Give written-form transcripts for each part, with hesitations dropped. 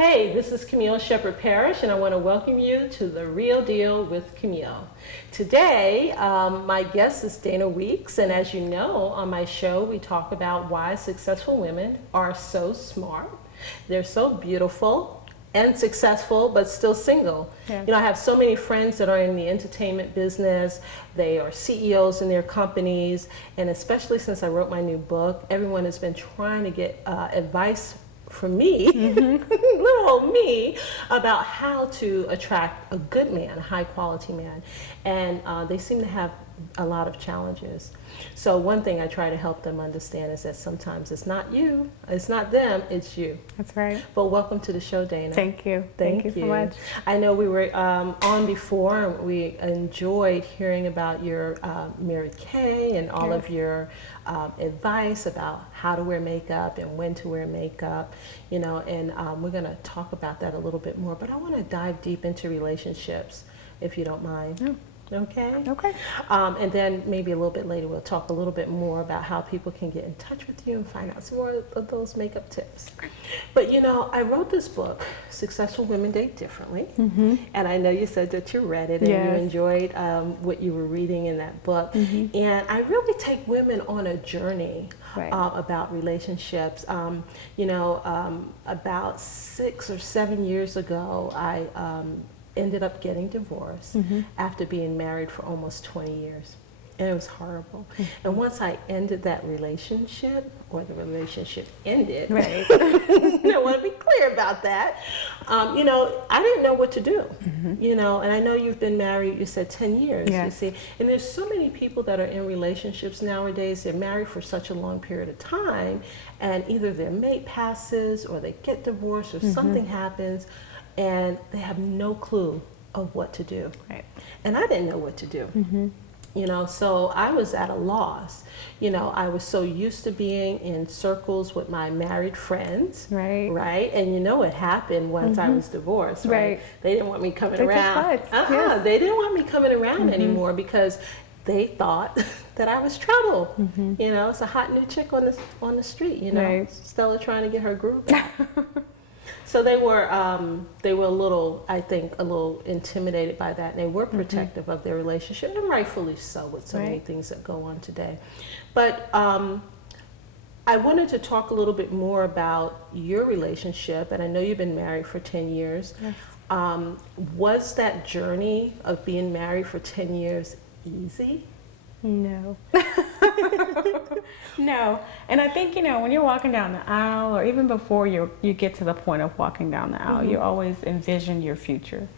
Hey, this is Camille Shepherd Parrish, and I want to welcome you to The Real Deal with Camille. Today, my guest is Dana Weeks, and as you know, on my show, we talk about why successful women are so smart. They're so beautiful and successful, but still single. Yeah. You know, I have so many friends that are in the entertainment business. They are CEOs in their companies, and especially since I wrote my new book, everyone has been trying to get advice from me, little old me, about how to attract a good man, a high quality man. And they seem to have a lot of challenges. So one thing I try to help them understand is that sometimes it's not you, it's not them, it's you. That's right. But welcome to the show, Dana. Thank you. Thank you so much. I know we were on before, and we enjoyed hearing about your Mary Kay and all of your advice about how to wear makeup and when to wear makeup, you know, and we're going to talk about that a little bit more. But I want to dive deep into relationships, if you don't mind. Yeah. Okay? Okay. And then maybe a little bit later we'll talk a little bit more about how people can get in touch with you and find out some more of those makeup tips. But you know, I wrote this book, Successful Women Date Differently, and I know you said that you read it and you enjoyed what you were reading in that book. And I really take women on a journey about relationships. You know, about 6 or 7 years ago, I ended up getting divorced after being married for almost 20 years. And it was horrible. And once I ended that relationship, or the relationship ended, I want to be clear about that, you know, I didn't know what to do, you know, and I know you've been married, you said 10 years, you see, and there's so many people that are in relationships nowadays, they're married for such a long period of time, and either their mate passes, or they get divorced, or something happens, and they have no clue of what to do. And I didn't know what to do. You know, so I was at a loss. You know, I was so used to being in circles with my married friends. Right? And you know what happened once I was divorced, right? They didn't want me coming around. They didn't want me coming around anymore because they thought that I was trouble. You know, it's a hot new chick on the street, you know. Stella trying to get her groove back. So they were a little, I think, a little intimidated by that, and they were protective of their relationship, and rightfully so with so many things that go on today. But I wanted to talk a little bit more about your relationship, and I know you've been married for 10 years. Was that journey of being married for 10 years easy? No. No. And I think, you know, when you're walking down the aisle, or even before you get to the point of walking down the aisle, you always envision your future.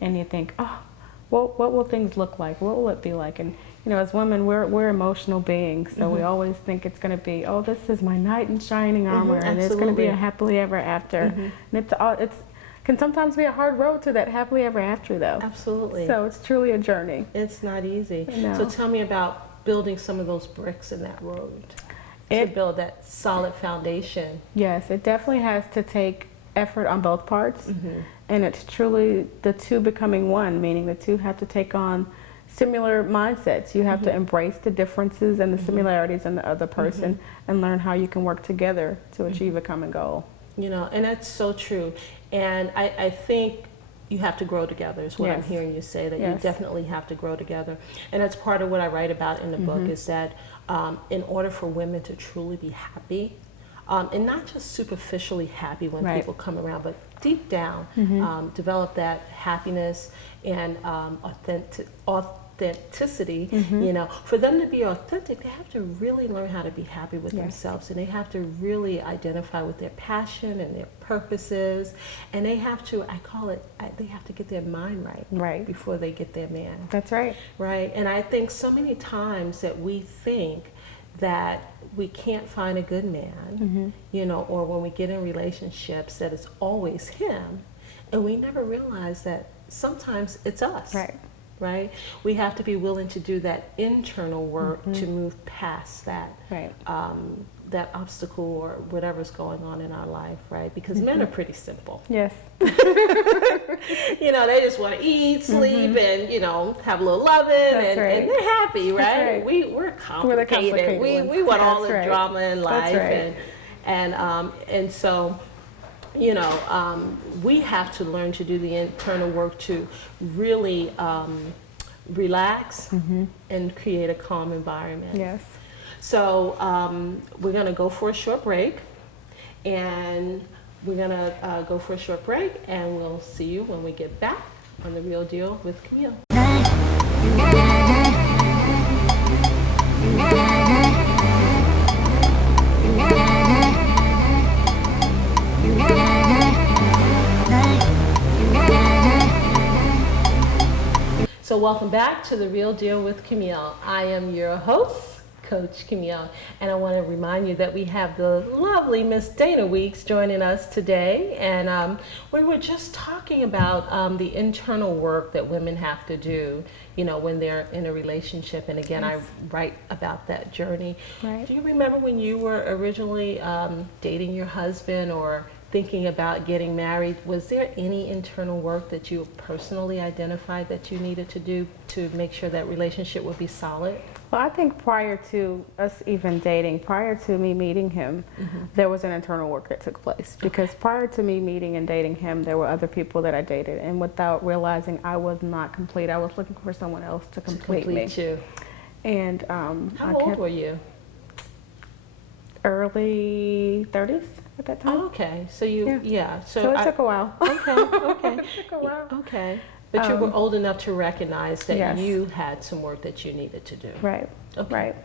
And you think, oh, what will things look like? What will it be like? And, you know, as women, we're emotional beings. So we always think it's going to be, oh, this is my knight in shining armor. And it's going to be a happily ever after. And it can sometimes be a hard road to that happily ever after, though. Absolutely. So it's truly a journey. It's not easy. No. So tell me about building some of those bricks in that road to build that solid foundation. Yes, it definitely has to take effort on both parts. And it's truly the two becoming one, meaning the two have to take on similar mindsets. You have to embrace the differences and the similarities in the other person and learn how you can work together to achieve a common goal. You know, and that's so true. And I think you have to grow together is what I'm hearing you say, that you definitely have to grow together. And that's part of what I write about in the book, is that in order for women to truly be happy, and not just superficially happy when people come around, but deep down, develop that happiness and authenticity, you know, for them to be authentic, they have to really learn how to be happy with themselves, and they have to really identify with their passion and their purposes, and they have to, I call it, they have to get their mind right before they get their man. That's right. Right, and I think so many times that we think that we can't find a good man, you know, or when we get in relationships that it's always him, and we never realize that sometimes it's us. Right? We have to be willing to do that internal work to move past that that obstacle or whatever's going on in our life, right? Because men are pretty simple. Yes. You know, they just want to eat, sleep, and, you know, have a little loving, and they're happy, right? We're complicated. We want all the drama in life, and so we have to learn to do the internal work to really relax and create a calm environment. Yes. So we're going to go for a short break, and we'll see you when we get back on The Real Deal with Camille. So welcome back to The Real Deal with Camille. I am your host, Coach Camille, and I want to remind you that we have the lovely Miss Dana Weeks joining us today, and we were just talking about the internal work that women have to do, when they're in a relationship. And again, I write about that journey. Right. Do you remember when you were originally dating your husband or thinking about getting married? Was there any internal work that you personally identified that you needed to do to make sure that relationship would be solid? Well, I think prior to us even dating, prior to me meeting him, there was an internal work that took place. Because prior to me meeting and dating him, there were other people that I dated, and without realizing I was not complete, I was looking for someone else to complete me. You. And how old were you? Early 30s at that time. Oh, okay. So you, So it took a while. Okay, okay. It took a while. Okay. But you were old enough to recognize that Yes. you had some work that you needed to do. Right. Okay. Right.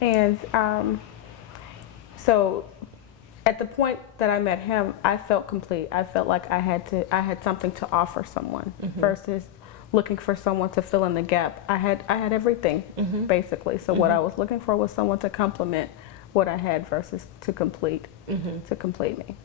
And so at the point that I met him, I felt complete. I felt like I had something to offer someone versus looking for someone to fill in the gap. I had everything basically. So what I was looking for was someone to complement what I had versus to complete me.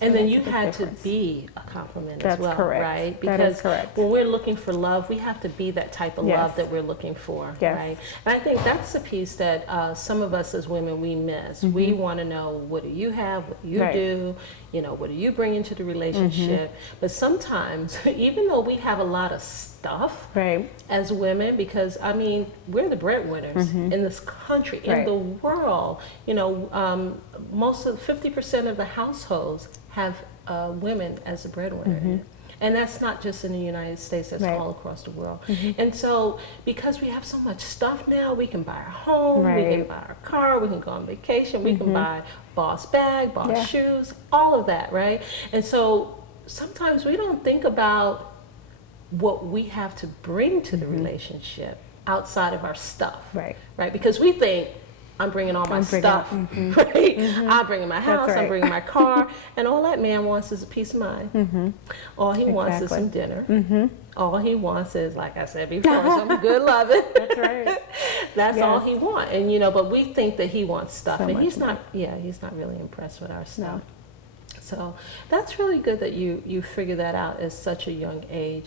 And then you that's a big had difference. to be a compliment That's as well, correct. right? That Because is correct. when we're looking for love, we have to be that type of Yes. love that we're looking for, Yes. right? And I think that's the piece that some of us as women, we miss. We want to know, what do you have? What do you Right. do? What do you bring into the relationship? But sometimes, even though we have a lot of stuff Right. as women, because I mean, we're the breadwinners in this country, in Right. the world. Most of 50% of the households have women as a breadwinner, in it. And that's not just in the United States; that's Right. all across the world. And so, because we have so much stuff now, we can buy our home, we can Right. buy our car, we can go on vacation, we can buy Boss bag, Boss Yeah. shoes, all of that, right? And so sometimes we don't think about what we have to bring to the relationship outside of our stuff, Right. right? Because we think, I'm bringing all my stuff, right? I'm bringing my house, I'm right. bringing my car, and all that man wants is a peace of mind. All he wants is Exactly. some dinner. All he wants is, like I said before, some good loving. That's right. That's all Yes. he wants. And but we think that he wants stuff, So and much he's more. not. Yeah, he's not really impressed with our stuff. So that's really good that you figure that out at such a young age.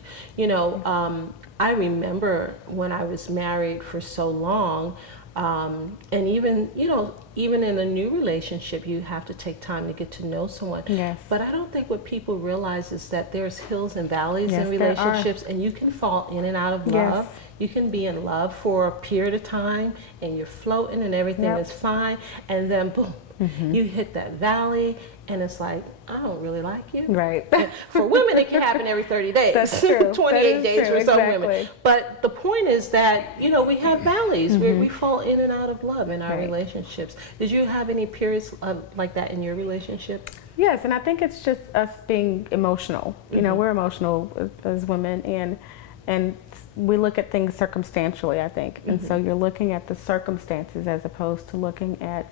I remember when I was married for so long, and even in a new relationship, you have to take time to get to know someone. Yes. But I don't think what people realize is that there's hills and valleys Yes, in there are. relationships, and you can fall in and out of Yes. love. You can be in love for a period of time, and you're floating, and everything Yep. is fine, and then boom, you hit that valley, and it's like, I don't really like you. Right. For women, it can happen every 30 days. That's true. 28 That is days true. for some Exactly. women. But the point is that, we have valleys where we fall in and out of love in our Right. relationships. Did you have any periods like that in your relationship? Yes, and I think it's just us being emotional. We're emotional as women, and we look at things circumstantially, I think. And so you're looking at the circumstances as opposed to looking at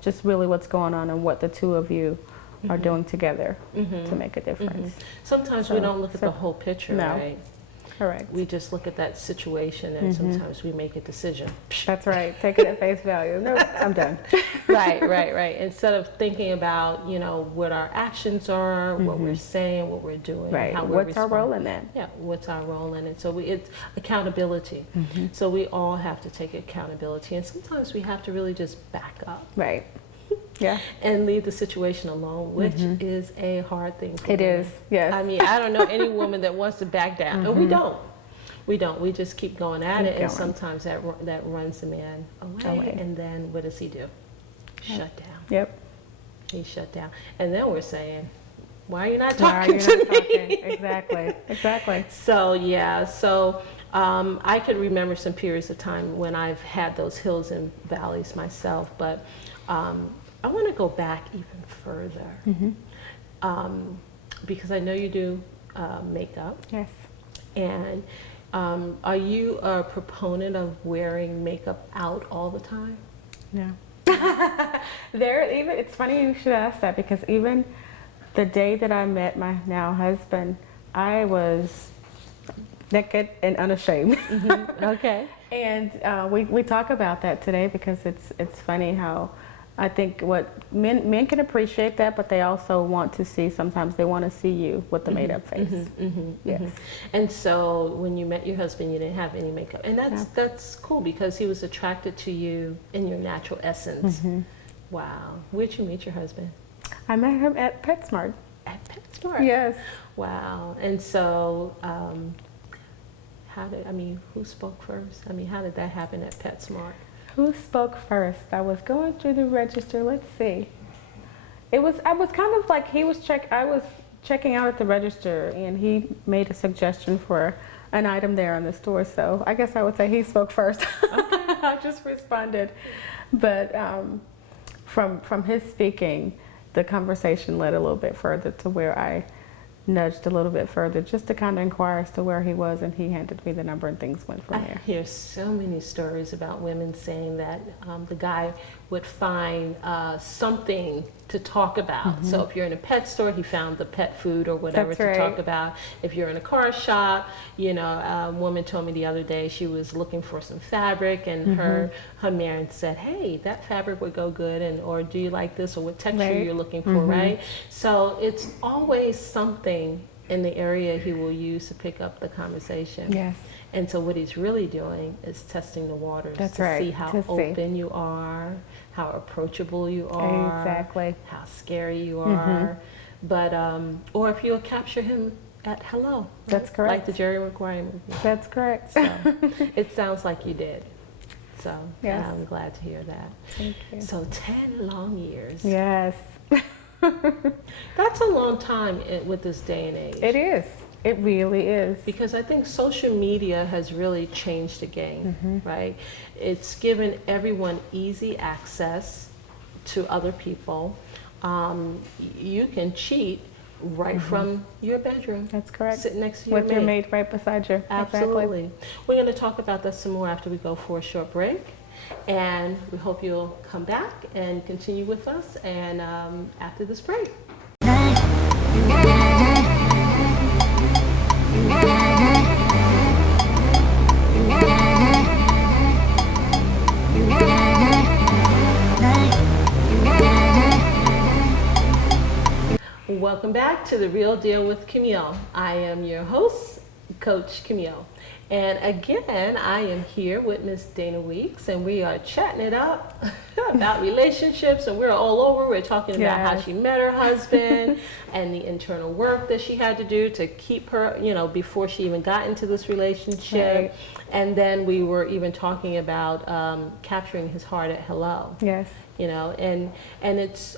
just really what's going on and what the two of you are doing together to make a difference. Sometimes we don't look at the whole picture, No. right? Correct. We just look at that situation, and sometimes we make a decision. That's right. Take it at face value. No, I'm done. Right. Instead of thinking about, what our actions are, what we're saying, what we're doing, Right. how we're What's our role in that? Yeah, what's our role in it? So it's accountability. So we all have to take accountability, and sometimes we have to really just back up Right. Yeah. and leave the situation alone, which is a hard thing for It women. is. Yes. I mean, I don't know any woman that wants to back down. And we don't. We don't. We just keep going at Keep it, and going. sometimes that runs the man away. And then what does he do? Shut down. Yep. He shut down. And then we're saying, why are you not Why are talking you to not me? talking? Exactly, exactly. So yeah, so I could remember some periods of time when I've had those hills and valleys myself, but I want to go back even further because I know you do makeup. Yes. And are you a proponent of wearing makeup out all the time? No. It's funny you should ask that, because even the day that I met my now husband, I was naked and unashamed. Okay. And we talk about that today, because it's funny how I think what men can appreciate that, but they also want to see, sometimes they want to see you with the made up face. Yes. And so when you met your husband, you didn't have any makeup, and that's cool because he was attracted to you in your natural essence. Wow. Where'd you meet your husband? I met him at PetSmart. At PetSmart. Yes. Wow. And so who spoke first? I mean, how did that happen at PetSmart? Who spoke first? I was going through the register. Let's see. I was kind of like, I was checking out at the register, and he made a suggestion for an item there in the store. So I guess I would say he spoke first. I just responded. But from his speaking, the conversation led a little bit further to where I nudged a little bit further just to kind of inquire as to where he was, and he handed me the number, and things went from there. I hear so many stories about women saying that the guy would find something to talk about. So if you're in a pet store, he found the pet food or whatever That's to right. talk about. If you're in a car shop, a woman told me the other day she was looking for some fabric, and her man said, hey, that fabric would go good, or do you like this, or what texture Right. you're looking for, right? So it's always something in the area he will use to pick up the conversation. Yes. And so what he's really doing is testing the waters That's to right, see how to see. open you are, how approachable you are, Exactly. how scary you are. But or if you'll capture him at hello. Right? That's correct. Like the Jerry Maguire movie. That's correct. So it sounds like you did. So Yes. I'm glad to hear that. Thank you. So 10 long years. Yes. That's a long time with this day and age. It is. It really is. Because I think social media has really changed the game, right? It's given everyone easy access to other people. You can cheat right from your bedroom. That's correct. Sitting next to your With your mate right beside you. Absolutely. Exactly. We're going to talk about that some more after we go for a short break. And we hope you'll come back and continue with us and after this break. Welcome back to The Real Deal with Camille. I am your host, Coach Camille. And again, I am here with Miss Dana Weeks, and we are chatting it up about relationships, and we're all over. We're talking about how Yes. she met her husband and the internal work that she had to do to keep her, before she even got into this relationship. Right. And then we were even talking about capturing his heart at hello. Yes. And it's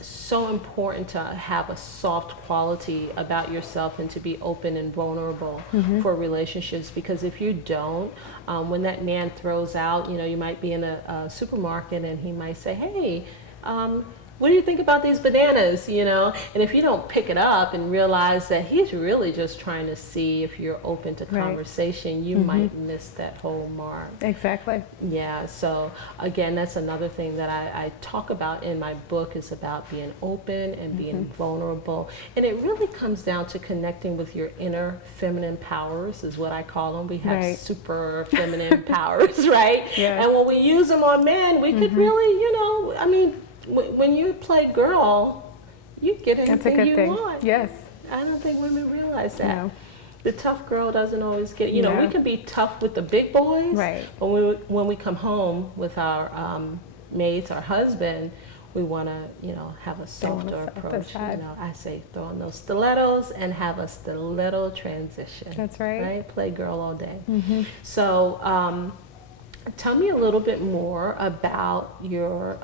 so important to have a soft quality about yourself and to be open and vulnerable for relationships, because if you don't, when that man throws out, you might be in a supermarket and he might say, hey, what do you think about these bananas, and if you don't pick it up and realize that he's really just trying to see if you're open to Right. conversation, you might miss that whole mark. Exactly. Yeah, so again, that's another thing that I talk about in my book, is about being open and being vulnerable. And it really comes down to connecting with your inner feminine powers, is what I call them. We have Right. super feminine powers, right? Yes. And when we use them on men, we could really, when you play girl, you get That's a anything good you thing. want. Yes. I don't think women realize that. No. The tough girl doesn't always get, No. we can be tough with the big boys. Right. But when we come home with our mates, our husband, we want to, have a want a softer softer approach. side. I say throw on those stilettos and have a stiletto transition. That's right. Right? Play girl all day. So Tell me a little bit more about your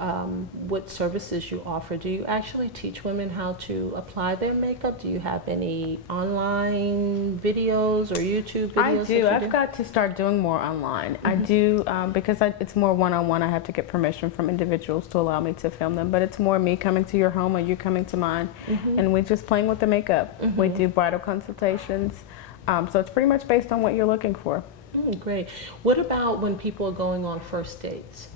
what services you offer. Do you actually teach women how to apply their makeup? Do you have any online videos or YouTube videos? I do. I've got to start doing more online. I do because it's more one-on-one. I have to get permission from individuals to allow me to film them. But it's more me coming to your home or you coming to mine, and we're just playing with the makeup. We do bridal consultations. So it's pretty much based on what you're looking for. Great. What about when people are going on first dates?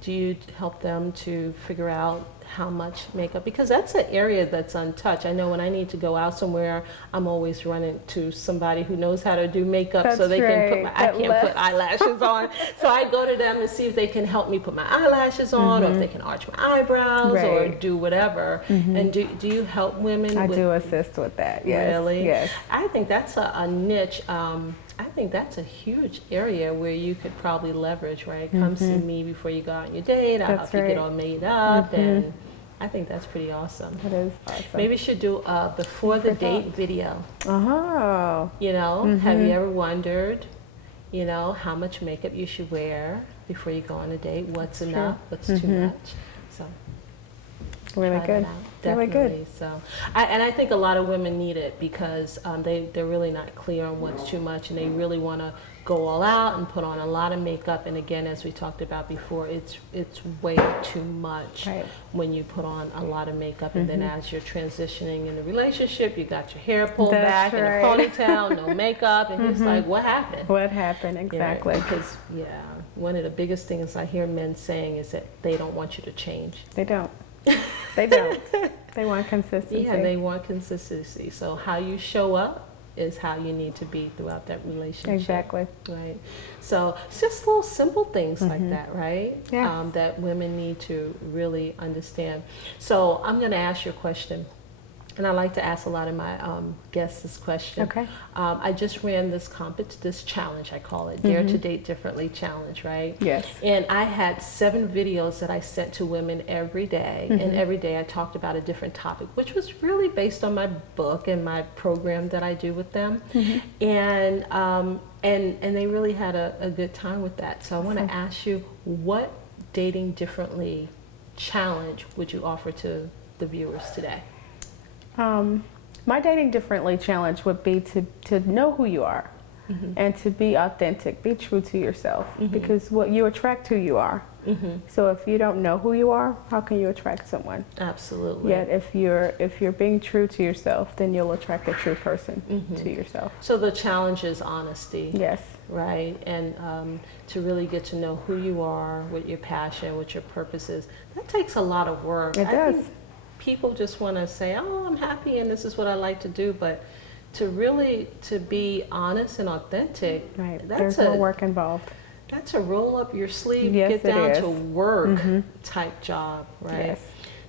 Do you help them to figure out how much makeup? Because that's an area that's untouched. I know when I need to go out somewhere, I'm always running to somebody who knows how to do makeup so they can put I can't put eyelashes on. So I go to them and see if they can help me put my eyelashes on or if they can arch my eyebrows or do whatever. And do you help women? I do assist with that, yes. Really? Yes. I think that's a niche. I think that's a huge area where you could probably leverage, right? Come see me before you go out on your date. I'll help you get all made up, and I think that's pretty awesome. It is awesome. Maybe you should do a before the date video. Oh. You know, have you ever wondered, you know, how much makeup you should wear before you go on a date? What's enough? What's too much? So. Really good. Definitely. Really good. So, I think a lot of women need it because they're really not clear on what's too much, and they really want to go all out and put on a lot of makeup. And again, as we talked about before, it's way too much when you put on a lot of makeup. And then as you're transitioning in a relationship, you got your hair pulled back in a ponytail, no makeup, and it's like, what happened? What happened exactly? Because one of the biggest things I hear men saying is that they don't want you to change. They don't. They don't. They want consistency. Yeah, they want consistency. So how you show up is how you need to be throughout that relationship. Exactly. Right. So it's just little simple things like that, right? Yeah. That women need to really understand. So I'm going to ask you a question. And I like to ask a lot of my guests this question. Okay. I just ran this challenge, I call it, Dare to Date Differently Challenge, right? Yes. And I had 7 videos that I sent to women every day. And every day I talked about a different topic, which was really based on my book and my program that I do with them. And they really had a good time with that. So I want to ask you, what dating differently challenge would you offer to the viewers today? My dating differently challenge would be to know who you are and to be authentic, be true to yourself, because what you attract who you are. So if you don't know who you are, how can you attract someone? Absolutely. Yet if you're being true to yourself, then you'll attract a true person to yourself. So the challenge is honesty. Yes. Right, and to really get to know who you are, what your passion, what your purpose is. That takes a lot of work. It does. Think people just want to say, oh, I'm happy and this is what I like to do, but to be honest and authentic, there's more work involved. That's a roll up your sleeve, yes, get down to work type job, right? Yes.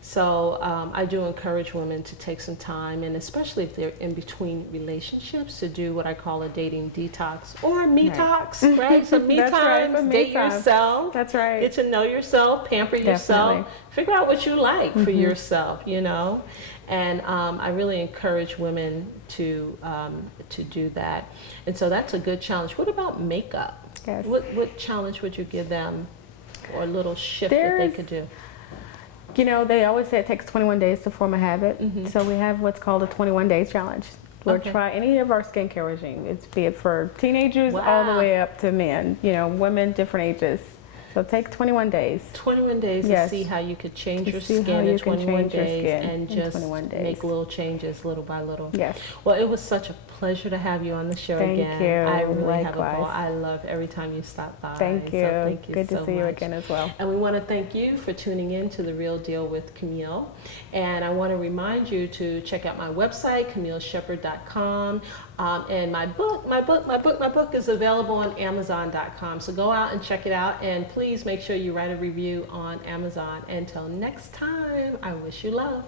So I do encourage women to take some time, and especially if they're in between relationships, to do what I call a dating detox or me-tox, right? So me-time, date yourself. That's right. Get to know yourself, pamper yourself, figure out what you like for yourself, you know? And I really encourage women to do that. And so that's a good challenge. What about makeup? Yes. What challenge would you give them, or a little shift that they could do? You know, they always say it takes 21 days to form a habit. So we have what's called a 21-day challenge. We'll try any of our skincare regime. It's be it for teenagers all the way up to men, you know, women, different ages. So take 21 days. 21 days to see how you could change your skin in 21 days and just make little changes little by little. Yes. Well, it was such a pleasure to have you on the show again. Thank you. I really have a Likewise. ball. I love every time you stop by. Thank you. So thank you Good so to see you much. again as well. And we want to thank you for tuning in to The Real Deal with Camille. And I want to remind you to check out my website, CamilleShepard.com. And my book is available on Amazon.com. So go out and check it out. And please make sure you write a review on Amazon. Until next time, I wish you love.